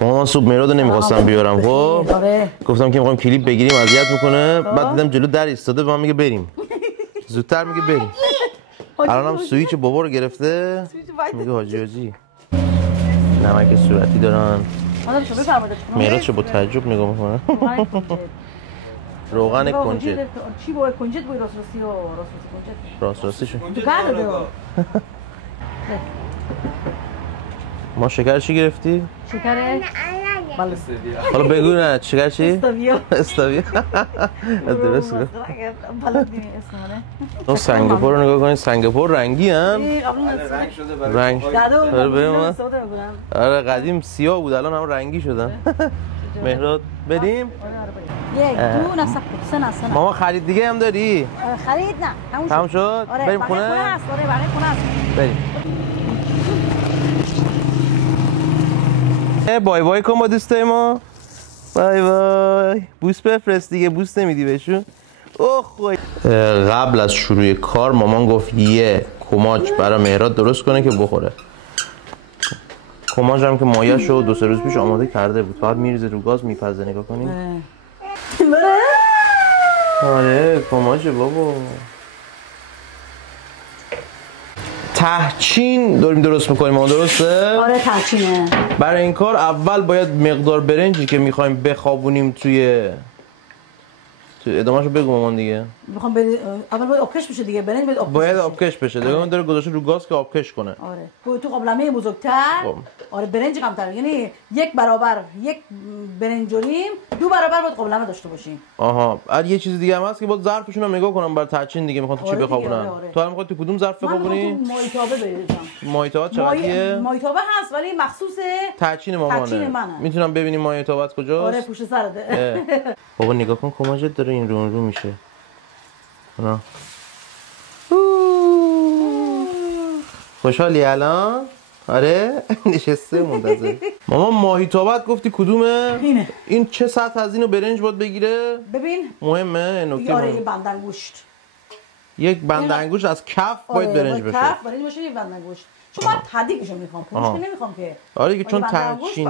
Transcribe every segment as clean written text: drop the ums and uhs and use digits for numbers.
مامان صبح مهراد نمیخواستم بیارم. خب گفتم که میخوایم کلیپ بگیریم اذیت میکنه. بعد دیدم جلو در ایستاده به من میگه بریم. زودتر میگه بریم. الانم سویچ بابا رو گرفته. میگه حاجی نمک صورتی دارن. مهراد چه با تعجب نگاه میکنه. روغن کنجد. چی با کنجد بود راستی شو. ما شکر چی گرفتی؟ شکر بله. حالا بگو نه شکر چی؟ استویا. استویا. درست گفت. بلد نیست اسمونه. اون سنگاپور رو نگاه کنید. سنگاپور رنگی هم. رنگ شده رنگ. دادو. آره قدیم سیاه بود الان هم رنگی شدن. مهراد بریم؟ یک دو نه سه نه ماما خرید دیگه هم داری؟ خرید نه تموم شد؟ بریم خونه؟ آره بقیه خونه است. بریم. بای بای کن با دوستای ما. بای بای. بوس بفرست دیگه. بوس نمیدی بهشون؟ اوه قبل از شروع کار مامان گفت یه کماج برای مهراد درست کنه که بخوره. کماج هم که مایه‌شو 2-3 روز پیش آماده کرده بود. فقط میریزه رو گاز میپزه. نگاه کنید. آره کماج بابا. تهچین داریم درست میکنیم ما درسته؟ آره تهچینه. برای این کار اول باید مقدار برنجی که میخوایم بخوابونیم توی ادامه‌شو بگو مامان دیگه. میخوام اول باید آبکش بشه دیگه. برنج باید آبکش بشه. دیگه من داره گذاشته رو گاز که آبکش کنه. آره. تو قابلمه بزرگتر. آره برنج کمتر. یعنی 1 برابر 1 برنجولیم 2 برابر باید قابلمه داشته باشیم. آها. یه چیز دیگه هم هست که باید ظرفشون هم نگاه کنم برای تهچین دیگه میخوان تو چی بخوابونن. تو الان میخوای تو کدوم ظرف بخوابونی؟ من مایتابه بریزم. مایتابه چقدریه؟ مایتابه هست ولی مخصوص تهچین مامانه. میتونم ببینیم مایتابت کجاست؟ آره پشت سرته. بابا نگاه کن کماجت داره این رو میشه. نه. خوشحالی الان؟ آره نشسته منتظر. ماما ماهیتابت گفتی کدومه؟ اینه. این چه سطح از اینو برنج باید بگیره؟ ببین مهمه نکته. آره یه بندانگوشت. یک بندانگوشت از کف باید برنج بشه. کف برنج باشه یه بندانگوشت. چون من ته‌دیگشو میخوام. پوشش نمیخوام که. آره دیگه چون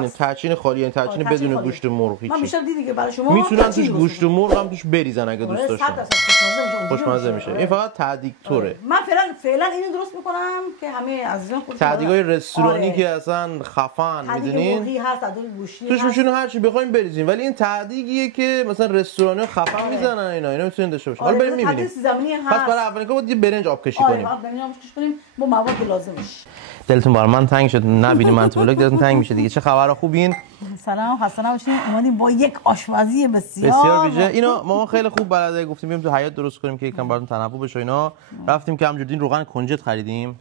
تهچین خالی یعنی تهچین بدون گوشت مرغ هیچ. من بیشتر دیدی که برای شما میتونن توش گوشت مرغ هم توش بریزن اگه دوست داشتن. 100% خوشمزه میشه. این فقط ته‌دیگ طوره. من فعلا اینو درست میکنم که همه عزیزان خودشون ته‌دیگای رستورانی که اصلا خفن میدونین. ته‌دیگ مرغی هست، ته‌دیگ گوشتی. توش میشونه هر چی بخوایم بریزین ولی این ته‌دیگیه که مثلا رستورانی خفن میزنن اینا میتونین داشته باشین. حالا بریم میبینیم. پس برای اولین کار باید برنج آبکشی کنیم. آره برنج آبکشی کنیم با مواد لازمش. دلتون برای من تنگ شد نبینیم من تو ولاگ دلتون تنگ میشه دیگه. چه خبرها خوبین؟ سلام خسته نباشین. اومدیم با یک آشپزی بسیار ویژه. اینو ما خیلی خوب بلده گفتیم بریم تو حیاط درست کنیم که یکم براتون تنوع بشه اینا. رفتیم که همجوری روغن کنجد خریدیم.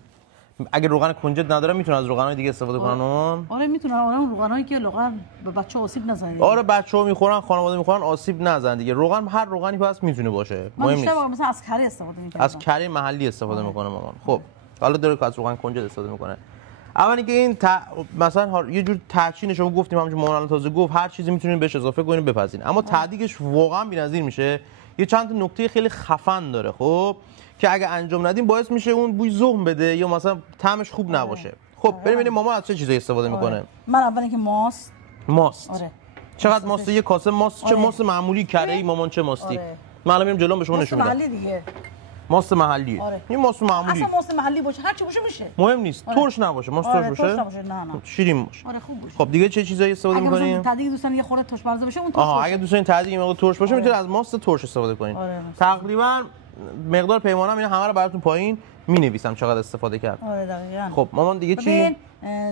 اگه روغن کنجد نداره میتونن از روغنای دیگه استفاده کنن اون. آره میتونن. اون روغنایی که واقعا به بچه‌ها آسیب نزنه. آره بچه‌ها میخورن خانواده میخورن آسیب نزنه دیگه. روغن هر روغنی پس میتونه باشه. مهم نیست. مثلا از کره استفاده میکنم. از کره محلی استفاده میکنه مامان. خب حالا داره که از روغن کنجد استفاده میکنه. اولی که این مثلا یه جور تهچین شما گفتیم همونجوری مامان الان تازه گفت هر چیزی میتونین بهش اضافه کنین بپزین اما ته‌دیگش واقعا بی‌نظیر میشه. یه چند تا نکته خیلی خفن داره خب که اگه انجام ندیم باعث میشه اون بوی زغم بده یا مثلا طعمش خوب نباشه. خب بریم ببینیم مامان از چه چیزایی استفاده میکنه. من اولی که ماست. آره. چقدر ماست؟ یه کاسه ماست. چه ماست معمولی کره‌ای مامان چه ماستی؟ من الان میرم جلوم به شما نشون میدم. ماست محلی. این ماست معمولی. اصلا ماست محلی باشه هر چی باشه میشه. مهم نیست. ترش نباشه. ماست ترش باشه. نه. شیرین باشه. آره خوب باشه. خب دیگه چه چیزایی استفاده می‌کنین؟ اگه ته‌دیگ دوستان یه خورده ترش برزه باشه اون ترش باشه. اگه دوستان ته‌دیگ مقدار ترش باشه میتونید از ماست ترش استفاده کنین. تقریبا مقدار پیمانم اینا همه رو براتون پایین می‌نویسم چقدر استفاده کرد. آره دقیقاً. خب مامان دیگه چی؟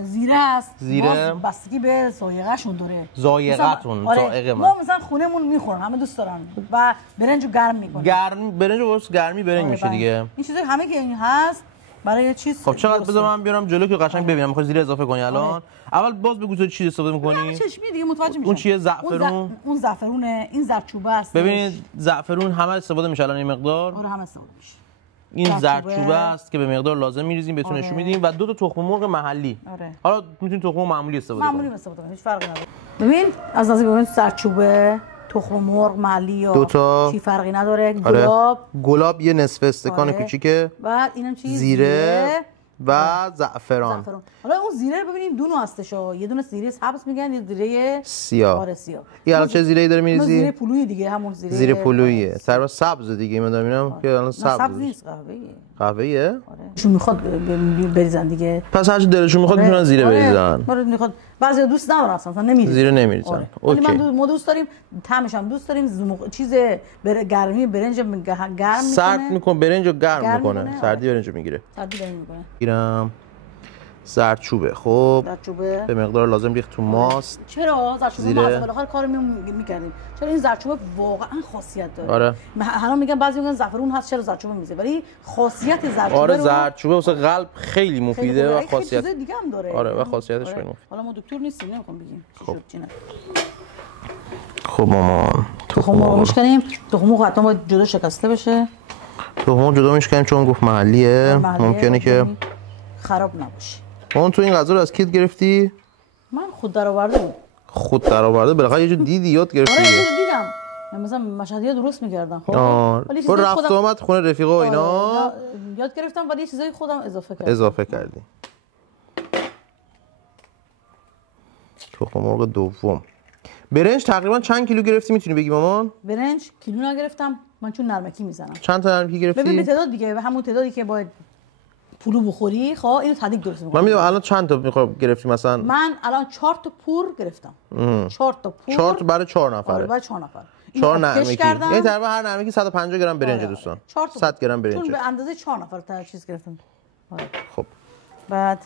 زیره است. زیره بستگی به ذائقه‌شون داره. ذائقه‌تون ذائقه ما مثلا خونمون میخورن همه دوست دارن و برنجو گرم میکنن. برنجو واسه گرمی برنج میشه دیگه. این چیزا همه که این هست برای چیز. خب چقدر بذار من بیارم جلو که قشنگ ببینم میخوای زیره اضافه کنی الان. اول باز بگو تو چی استفاده می‌کنی؟ چشمی دیگه متوجه میشم. اون چیه زعفرون؟ اون زعفرونه، این زردچوبه است. ببینید زعفرون همه استفاده میشه الان این مقدار. آره همه استفاده میشه. این زردچوبه است که به مقدار لازم میریزیم بهتون نشون میدیم و 2 تا تخم مرغ محلی. حالا میتونید تخم معمولی استفاده کنید. معمولی استفاده کنید هیچ فرقی نداره. ببین از نظر ببین زردچوبه، تخم مرغ محلی یا 2 تا چی فرقی نداره. گلاب یه نصف استکان کوچیکه. بعد اینم چیز زیره و زعفران. حالا اون زیره رو ببینیم دو نوع هستش. یه دونه زیره سبز میگن، یه زیره سیاه. آره سیاه. این الان چه زیره‌ای داره میریزی؟ زیره پلویی دیگه، همون زیره پلوییه. سر سبز دیگه من میبینم که الان سبز نیست، قهوه‌ایه. قهوه‌ایه؟ آره. چون میخواد بریزن دیگه. پس هر چی دلشون میخواد میتونن زیره بریزن. آره میخواد. بعضیا دوست ندارن اصلا نمیریزن. زیره نمیریزن. اوکی. ما دوست داریم، طعمش هم دوست داریم، چیز گرمی برنج گرم میکنه. سرد میکنه، برنج رو گرم میکنه. سردی برنج رو میگیره. سردی برنج میکنه. گیرم زردچوبه. خب زردچوبه به مقدار لازم ریخت تو ماست. چرا زردچوبه ما از بالاخره کارو میکردیم؟ چرا این زردچوبه واقعا خاصیت داره. آره. الان میگن بعضی میگن زعفرون هست چرا زردچوبه میزه، ولی خاصیت زردچوبه آره زردچوبه واسه قلب خیلی مفیده و خاصیت دیگه هم داره. آره و خاصیتش خیلی مفیده. حالا ما دکتر نیستیم نمیخوام بگیم چی شد چی نه. خب مامان تخم رو میشکنیم. تخم حتما باید جدا شکسته بشه. تخم جدا میشکنیم چون گفت محلیه. ممکنه که خراب نباشه. اون تو این غذا رو از کیت گرفتی؟ من خود درآورده. خود درآورده؟ بالاخره یه جور دیدی یاد گرفتی؟ آره دیدم. مثلا مشهدیه درست می‌کردم. خب ولی رفت اومد خونه رفیقا و اینا یاد گرفتم ولی یه چیزای خودم اضافه کردم. تخم مرغ دوم. برنج تقریبا چند کیلو گرفتی میتونی بگی مامان؟ برنج کیلو نگرفتم من چون نرمکی میزنم. چند تا نرمکی گرفتی؟ ببین به تعداد دیگه، به همون تعدادی که باید پولو بخوری. خب اینو تدیگ درست می‌کنم. من میدونم الان چند تا میخوام گرفتی مثلا؟ من الان 4 تا پور گرفتم. 4 تا پور. 4 تا برای 4 نفره. آره برای 4 نفر. 4 نرمکی. یعنی تقریبا هر نرمکی 150 گرم برنج دوستان. 100 گرم برنج. چون به اندازه 4 نفر تا چیز گرفتم. آره. خب. بعد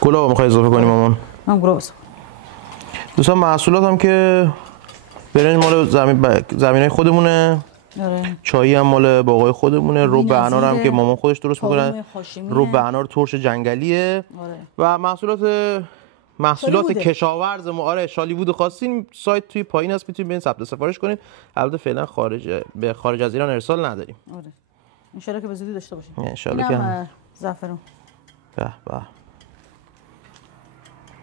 گلاب میخوای اضافه کنی مامان؟ من گلاب اضافه. دوستان محصولات هم که برنج مال زمینای خودمونه. آره. چایی هم مال باغای خودمونه. رب انار هم که مامان خودش درست میکنه. رب انار ترش جنگلیه. آره. و محصولات کشاورز ما. آره شالیوود خواستین سایت توی پایین هست میتونید برین ثبت سفارش کنین. البته فعلا به خارج از ایران ارسال نداریم. آره. ان شاء الله که به زودی داشته باشیم. ان شاء الله که زعفرون. به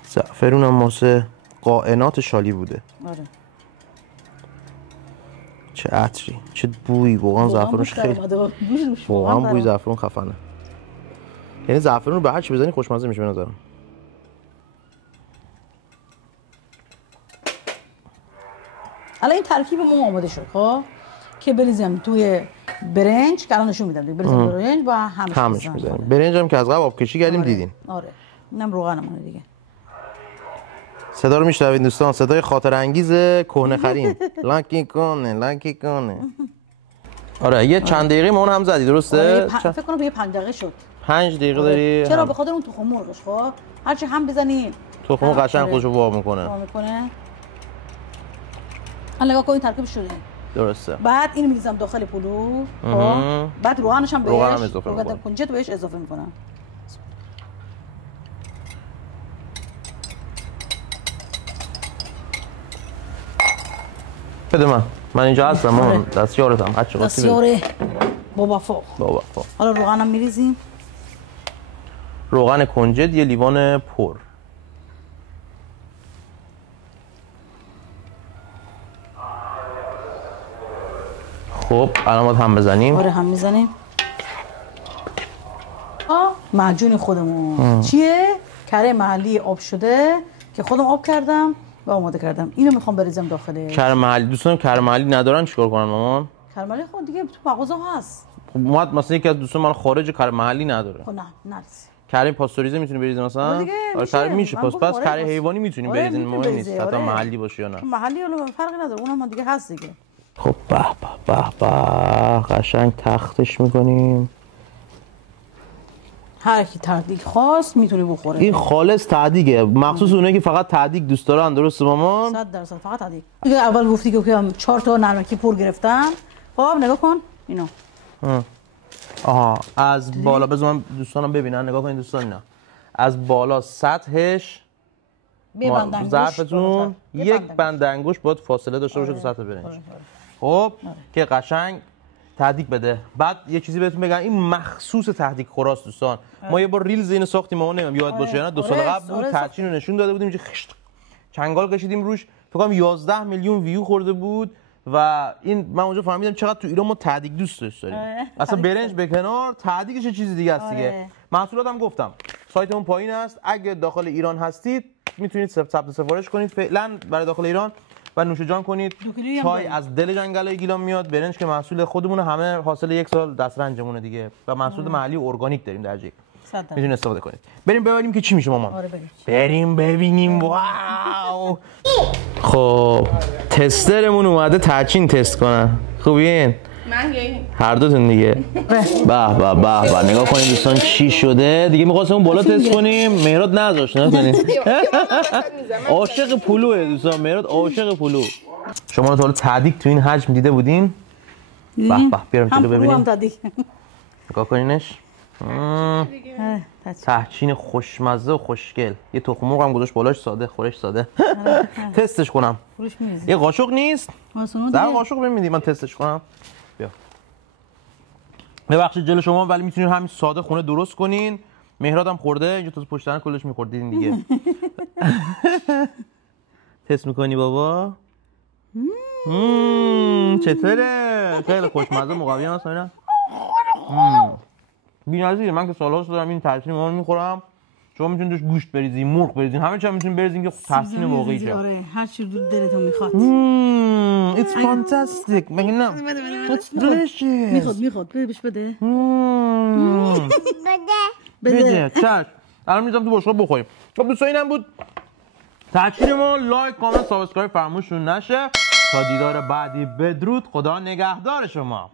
زعفرون هم واسه قائنات شالیووده. آره. چه عطری، چه بویی، واقعا زعفرونش خیلی واقعا بوی زعفرون خفنه. یعنی زعفرون رو به هر چی بزنی خوشمزه میشه به نظرم. الان این ترکیب ما آماده شد خب که بریزم توی برنج که الان نشون میدم دیگه. بریزم برنج با همش می‌زنیم. برنج هم که از قبل آب کشی کردیم دیدین. آره. اینم روغنمونه دیگه. صدا رو میشنوید دوستان، صدای خاطر انگیز کهنه خرین. لاکی کنه. آره یه چند دقیقه ما اون هم زدی درسته؟ فکر کنم یه 5 دقیقه شد. 5 دقیقه داری؟ چرا؟ به خاطر اون تخم مرغش. خب هرچی هم بزنی تخم قشنگ خودشو وا میکنه. حالا نگاه کن این ترکیب شده. درسته. بعد اینو میریزم داخل پلو. خب بعد روغنش هم بهش اضافه میکنم. بده من اینجا هستم مامان. دستیارتم هر چقدر دستیاره با وفا. حالا روغنم میریزیم. روغن کنجد یه لیوان پر. خب الان باید هم بزنیم. آره هم میزنیم. معجون خودمون چیه؟ کره محلی آب شده که خودم آب کردم و آماده کردم. اینو میخوام بریزم داخل. کره محلی دوستان کره محلی ندارن چیکار کنن مامان؟ کره محلی خود دیگه تو مغازه هست. خب مثلا یکی از دوستان من خارج کره محلی نداره. خب نه کره پاستوریزه میتونی بریزی مثلا؟ آره کره میشه. پس کره حیوانی میتونی بریزین. مهم نیست حتی محلی باشه یا نه. محلی حالا فرقی نداره. اونم دیگه هست دیگه. خب به قشنگ تختش میکنیم. هر کی تعدیق خواست میتونه بخوره. این خالص تعدیقه، مخصوص اونایی که فقط تعدیق دوست دارن. درسته مامان؟ 100% فقط تعدیق. دیگه اول گفتی که 4 تا نرمکی پر گرفتم. خب نگاه کن اینو. از بالا بذار من دوستانم ببینن. نگاه کنین دوستان اینا. از بالا سطحش ظرفتون یک بند انگشت باید فاصله داشته باشه تو سطح برنج. خب که قشنگ تهدیگ بده. بعد یه چیزی بهتون بگم، این مخصوص تهدیگ خوراست دوستان. ما یه بار ریلز اینو ساختیم، ما نمیدونم یاد باشه یا نه، 2 سال قبل بود. ترچین رو نشون داده بودیم، چنگال کشیدیم روش. فکر کنم 11 میلیون ویو خورده بود و این من اونجا فهمیدم چقدر تو ایران ما تهدیگ دوست داریم. اصلا برنج به کنار، تهدیگش یه چیز دیگه است دیگه. محصولاتم گفتم سایتمون پایین است. اگه داخل ایران هستید میتونید ثبت سفارش کنید فعلا برای داخل ایران و نوش جان کنید. چای از دل جنگلای گیلان میاد، برنج که محصول خودمونه، همه حاصل یک سال دسترنجمونه دیگه و محصول محلی ارگانیک داریم درجه. میتونید استفاده کنید. بریم ببینیم که چی میشه مامان. بریم ببینیم. واو. خب تسترمون اومده تاچین تست کنن. خوبین؟ من هر دوتون دیگه. به به به به نگاه کنید دوستان چی شده. دیگه می‌خواستم اون بالا تست کنیم، مهراد نذاشت نکنید. عاشق پلوه دوستان، مهراد عاشق پلو. شما تا حالا تهدیگ تو این حجم دیده بودین؟ به به بیارم جلو ببینیم. نگاه کنینش. تهچین خوشمزه و خوشگل. یه تخم مرغ هم گذاشت بالاش، ساده خورش ساده. تستش کنم. یه قاشق نیست؟ در قاشق بمیدی من تستش کنم. بیا. ببخشید جلو شما ولی میتونید همین ساده خونه درست کنین. مهراد هم خورده اینجا تو پشت کلش می‌خورد دیدین دیگه. تست می‌کنی بابا؟ چطوره؟ خیلی خوشمزه مقاوی هست اینا. بی‌نظیره. من که سال‌هاست دارم این ترکیب ما رو می‌خورم. شما میتونید توش گوشت بریزین، مرغ بریزین، همه چی هم میتونید بریزین که تحسین واقعی شه. آره هر چی دلتون میخواد. It's fantastic. مگه نه؟ It's delicious. میخواد بهش بده. بده. چش. الان میذارم تو بشقاب بخوریم. خب دوستان اینم بود تحصیل ما. لایک، کامنت، سابسکرایب فراموش نشه. تا دیدار بعدی بدرود. خدا نگهدار شما.